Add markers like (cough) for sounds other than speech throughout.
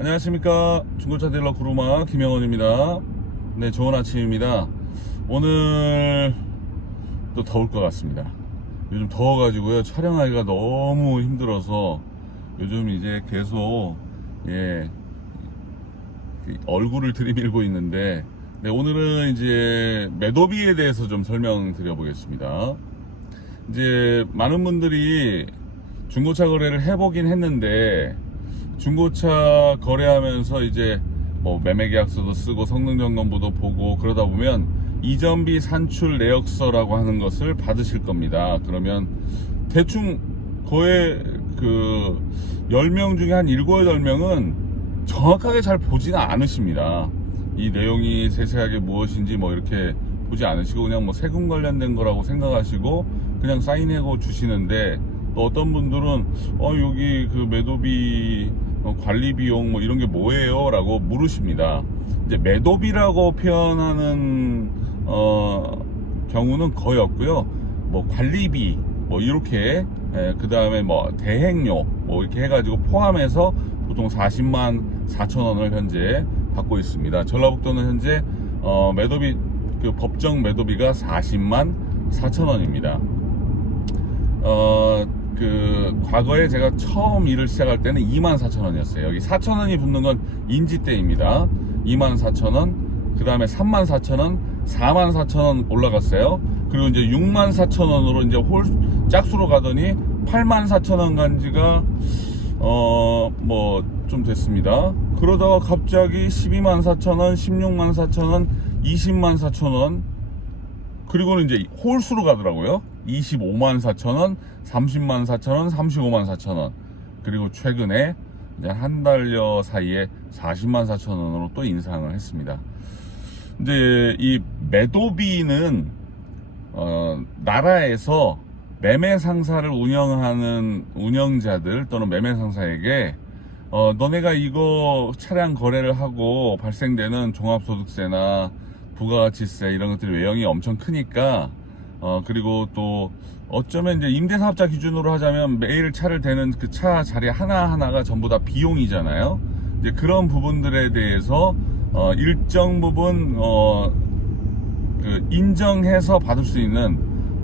안녕하십니까. 중고차 딜러 구루마 김영원입니다. 네 좋은 아침입니다. 오늘 또 더울 것 같습니다. 요즘 더워 가지고요. 촬영하기가 너무 힘들어서 요즘 이제 계속 예 얼굴을 들이밀고 있는데 네, 오늘은 이제 매도비에 대해서 좀 설명드려 보겠습니다. 이제 많은 분들이 중고차 거래를 해보긴 했는데 중고차 거래하면서 이제 뭐 매매 계약서도 쓰고 성능 점검부도 보고 그러다 보면 이전비 산출 내역서라고 하는 것을 받으실 겁니다. 그러면 대충 거의 그 10명 중에 한 7, 8명은 정확하게 잘 보지는 않으십니다. 이 내용이 세세하게 무엇인지 뭐 이렇게 보지 않으시고 그냥 뭐 세금 관련된 거라고 생각하시고 그냥 사인하고 주시는데 또 어떤 분들은 어 여기 그 매도비 어, 관리 비용 뭐 이런 게 뭐예요? 라고 물으십니다. 이제 매도비라고 표현하는 어 경우는 거의 없고요. 뭐 관리비 뭐 이렇게 그 다음에 뭐 대행료 뭐 이렇게 해가지고 포함해서 보통 40만 4천 원을 현재 받고 있습니다. 전라북도는 현재 어 매도비 그 법정 매도비가 40만 4천 원입니다. 어, 그, 과거에 제가 처음 일을 시작할 때는 24,000원이었어요. 여기 4,000원이 붙는 건 인지대입니다. 24,000원, 그 다음에 34,000원, 44,000원 올라갔어요. 그리고 이제 64,000원으로 이제 홀, 짝수로 가더니 84,000원 간 지가, 어, 뭐, 좀 됐습니다. 그러다가 갑자기 124,000원, 164,000원, 204,000원, 그리고는 이제 홀수로 가더라고요. 25만 4천 원, 30만 4천 원, 35만 4천 원. 그리고 최근에 이제 한 달여 사이에 40만 4천 원으로 또 인상을 했습니다. 이제 이 매도비는 어, 나라에서 매매 상사를 운영하는 운영자들 또는 매매 상사에게 어, 너네가 이거 차량 거래를 하고 발생되는 종합소득세나 부가가치세 이런 것들이 외형이 엄청 크니까 어 그리고 또 어쩌면 이제 임대사업자 기준으로 하자면 매일 차를 대는 그 차 자리 하나 하나가 전부 다 비용이잖아요. 이제 그런 부분들에 대해서 어 일정 부분 어 그 인정해서 받을 수 있는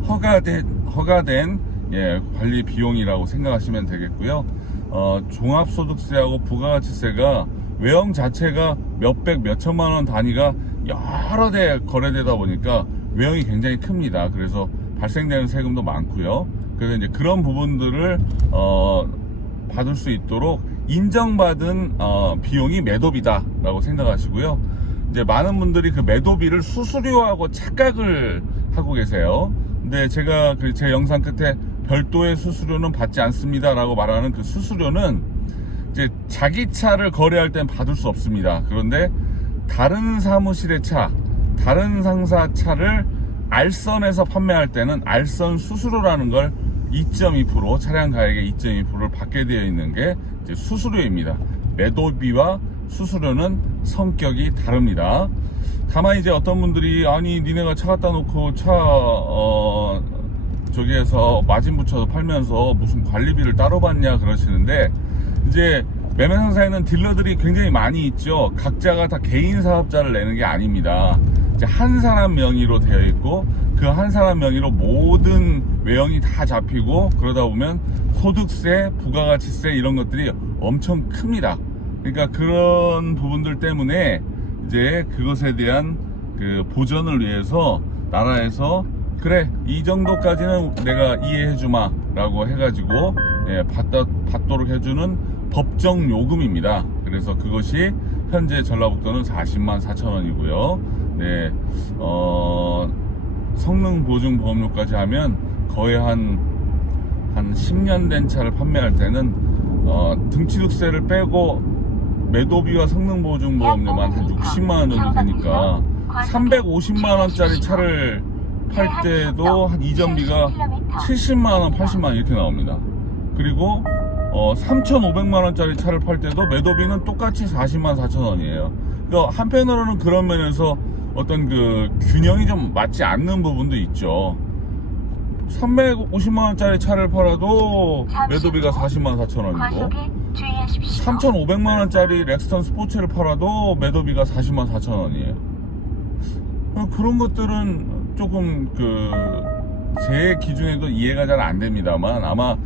허가된 허가된 예 관리 비용이라고 생각하시면 되겠고요. 어 종합소득세하고 부가가치세가 외형 자체가 몇백 몇천만 원 단위가 여러 대 거래되다 보니까 외형이 굉장히 큽니다. 그래서 발생되는 세금도 많고요. 그래서 이제 그런 부분들을 어, 받을 수 있도록 인정받은 어, 비용이 매도비다라고 생각하시고요. 이제 많은 분들이 그 매도비를 수수료하고 착각을 하고 계세요. 근데 제가 그 제 영상 끝에 별도의 수수료는 받지 않습니다라고 말하는 그 수수료는 이제 자기 차를 거래할 땐 받을 수 없습니다. 그런데 다른 사무실의 차, 다른 상사 차를 알선에서 판매할 때는 알선 수수료라는 걸 2.2% 차량 가액의 2.2%를 받게 되어 있는 게 수수료입니다. 매도비와 수수료는 성격이 다릅니다. 다만 이제 어떤 분들이 아니 니네가 차 갖다 놓고 차 어, 저기에서 마진 붙여서 팔면서 무슨 관리비를 따로 받냐 그러시는데 이제 매매 상사에는 딜러들이 굉장히 많이 있죠. 각자가 다 개인 사업자를 내는 게 아닙니다. 이제 한 사람 명의로 되어 있고 그 한 사람 명의로 모든 외형이 다 잡히고 그러다 보면 소득세, 부가가치세 이런 것들이 엄청 큽니다. 그러니까 그런 부분들 때문에 이제 그것에 대한 그 보전을 위해서 나라에서 그래 이 정도까지는 내가 이해해 주마 라고 해가지고 예, 받다, 받도록 해주는 법정 요금입니다 그래서 그것이 현재 전라북도는 40만 4천 원이고요 네, 어, 성능 보증 보험료까지 하면 거의 한, 한 10년 된 차를 판매할 때는 어, 등취득세를 빼고 매도비와 성능 보증 보험료만 한 60만 원 정도 되니까 350만 원짜리 차를 팔 때도 한 이전비가 70만 원, 80만 원 이렇게 나옵니다. 그리고 어, 3,500만 원짜리 차를 팔 때도 매도비는 똑같이 40만 4천 원이에요. 그러니까 한편으로는 그런 면에서 어떤 그 균형이 좀 맞지 않는 부분도 있죠. 350만 원짜리 차를 팔아도 매도비가 40만 4천 원이고 과속에 주의하십시오. 3,500만 원짜리 렉스턴 스포츠를 팔아도 매도비가 40만 4천 원이에요. 어, 그런 것들은 조금 그 제 기준에도 이해가 잘 안 됩니다만 아마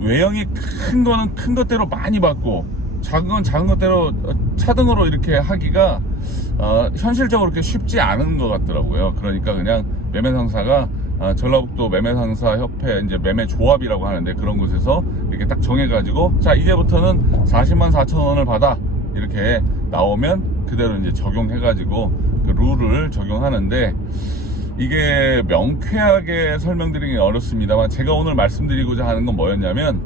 외형이 큰 거는 큰 것대로 많이 받고 작은 건 작은 것대로 차등으로 이렇게 하기가 어, 현실적으로 그렇게 쉽지 않은 것 같더라고요. 그러니까 그냥 매매 상사가 아, 전라북도 매매 상사 협회 이제 매매 조합이라고 하는데 그런 곳에서 이렇게 딱 정해가지고 자 이제부터는 40만 4천 원을 받아 이렇게 나오면 그대로 이제 적용해가지고 그 룰을 적용하는데 이게 명쾌하게 설명드리기 어렵습니다만 제가 오늘 말씀드리고자 하는 건 뭐였냐면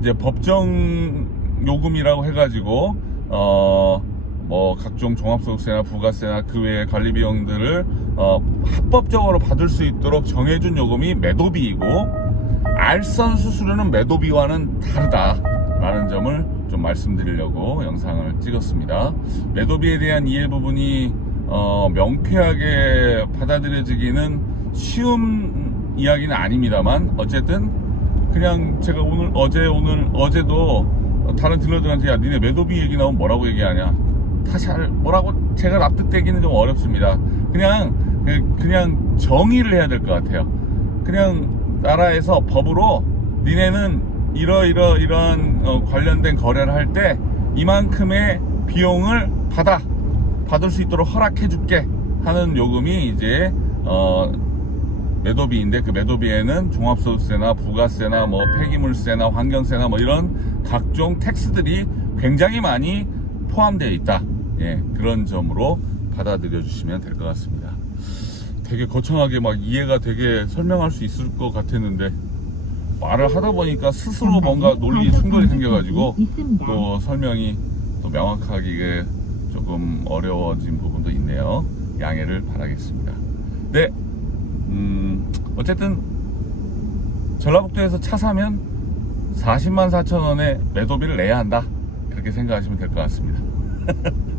이제 법정 요금이라고 해가지고 어 뭐 각종 종합소득세나 부가세나 그 외의 관리 비용들을 어 합법적으로 받을 수 있도록 정해준 요금이 매도비이고 알선 수수료는 매도비와는 다르다라는 점을 좀 말씀드리려고 영상을 찍었습니다. 매도비에 대한 이해 부분이 어, 명쾌하게 받아들여지기는 쉬운 이야기는 아닙니다만 어쨌든 그냥 제가 오늘 어제 오늘 어제도 다른 딜러들한테 야 니네 매도비 얘기 나오면 뭐라고 얘기하냐 다잘 뭐라고 제가 납득되기는 좀 어렵습니다. 그냥 그- 그냥 정의를 해야 될 것 같아요. 그냥 나라에서 법으로 니네는 이러이러 이런 어, 관련된 거래를 할 때 이만큼의 비용을 받아 받을 수 있도록 허락해 줄게 하는 요금이 이제 어 매도비인데 그 매도비에는 종합소득세나 부가세나 뭐 폐기물세나 환경세나 뭐 이런 각종 텍스들이 굉장히 많이 포함되어 있다. 예, 그런 점으로 받아들여 주시면 될 것 같습니다. 되게 거창하게 막 이해가 되게 설명할 수 있을 것 같았는데 말을 하다 보니까 스스로 뭔가 논리 충돌이 생겨가지고 또 설명이 또 명확하게 조금 어려워진 부분도 있네요. 양해를 바라겠습니다. 네, 음, 어쨌든 전라북도에서 차 사면 40만 4천 원의 매도비를 내야 한다. 그렇게 생각하시면 될 것 같습니다. (laughs)